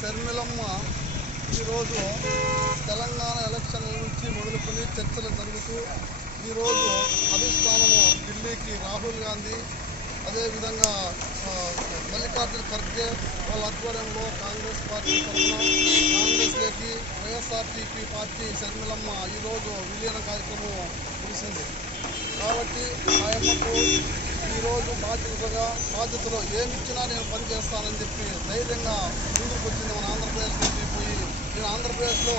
శర్మిలమ్మ ఈరోజు తెలంగాణ ఎలక్షన్ల నుంచి మొదలుకొని చర్చలు జరుగుతూ ఈరోజు అధిష్టానము ఢిల్లీకి రాహుల్ గాంధీ అదేవిధంగా మల్లికార్జున ఖర్గే వాళ్ళ ఆధ్వర్యంలో కాంగ్రెస్ పార్టీ తరఫున కాంగ్రెస్లోకి వైఎస్ఆర్సీపీ పార్టీ శర్మిలమ్మ ఈరోజు విలీన కార్యక్రమం ముగిసింది. కాబట్టి ఆయమ్మకు ఈరోజు బాధ్యతలో ఏమి ఇచ్చినా నేను పనిచేస్తానని చెప్పి ధైర్యంగా ముందుకు వచ్చింది. మన ఆంధ్రప్రదేశ్లోకి పోయి నేను ఆంధ్రప్రదేశ్లో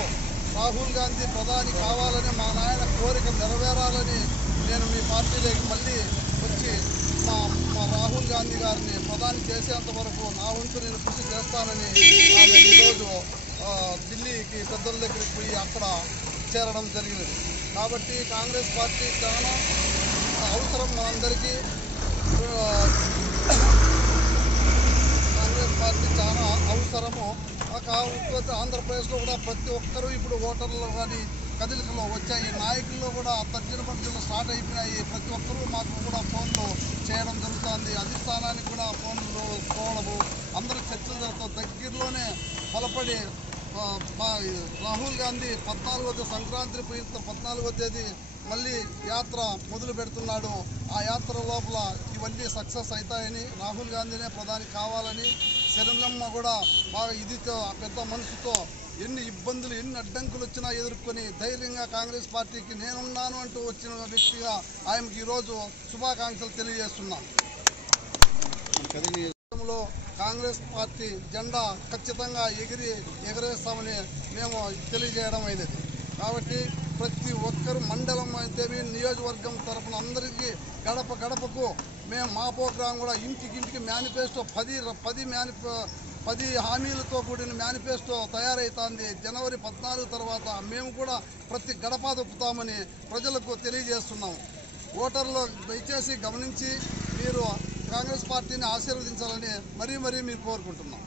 రాహుల్ గాంధీ ప్రధాని కావాలని మా నాయన కోరిక నెరవేరాలని నేను మీ పార్టీలోకి మళ్ళీ వచ్చి మా రాహుల్ గాంధీ గారిని ప్రధాని చేసేంత వరకు నా వంతు నేను కృషి చేస్తానని ఆమె ఈరోజు ఢిల్లీకి పెద్దల దగ్గరికి పోయి అక్కడ చేరడం జరిగినది. కాబట్టి కాంగ్రెస్ పార్టీ చాలా అవసరం మనందరికీ. కాంగ్రెస్ పార్టీ చాలా అవసరము. కాకపోతే ఆంధ్రప్రదేశ్లో కూడా ప్రతి ఒక్కరూ ఇప్పుడు ఓటర్లు కానీ కదలికలో వచ్చాయి. నాయకుల్లో కూడా తర్జన భర్జనలు స్టార్ట్ అయిపోయినాయి. ప్రతి ఒక్కరూ మాకు కూడా ఫోన్లు చేయడం జరుగుతుంది. అధిష్టానానికి కూడా ఫోన్లు పోవడము, అందరూ చర్చలు జరుగుతాయి. దగ్గరలోనే బలపడి రాహుల్ గాంధీ 14వ సంక్రాంతి పోయిన 14వ తేదీ మళ్ళీ యాత్ర మొదలు పెడుతున్నాడు. ఆ యాత్ర లోపల ఇవన్నీ సక్సెస్ అవుతాయని, రాహుల్ గాంధీనే ప్రధాని కావాలని, శర్మిలమ్మ కూడా బాగా ఇదితో పెద్ద మనసుతో ఎన్ని ఇబ్బందులు ఎన్ని అడ్డంకులు వచ్చినా ఎదుర్కొని ధైర్యంగా కాంగ్రెస్ పార్టీకి నేనున్నాను అంటూ వచ్చిన వ్యక్తిగా ఆయనకి ఈరోజు శుభాకాంక్షలు తెలియజేస్తున్నాం. కాంగ్రెస్ పార్టీ జెండా ఖచ్చితంగా ఎగరేస్తామని మేము తెలియజేయడం అయినది. కాబట్టి ప్రతి ఒక్కరు మండలం అయితే నియోజకవర్గం తరఫున అందరికీ గడప గడపకు మేము మా ప్రోగ్రాం కూడా ఇంటికి మేనిఫెస్టో 10 హామీలతో కూడిన మేనిఫెస్టో తయారవుతుంది. జనవరి 14 తర్వాత మేము కూడా ప్రతి గడప దొక్కుతామని ప్రజలకు తెలియజేస్తున్నాము. ఓటర్లు దయచేసి గమనించి మీరు కాంగ్రెస్ పార్టీని ఆశీర్వదించాలని మరీ మీరు కోరుకుంటున్నాం.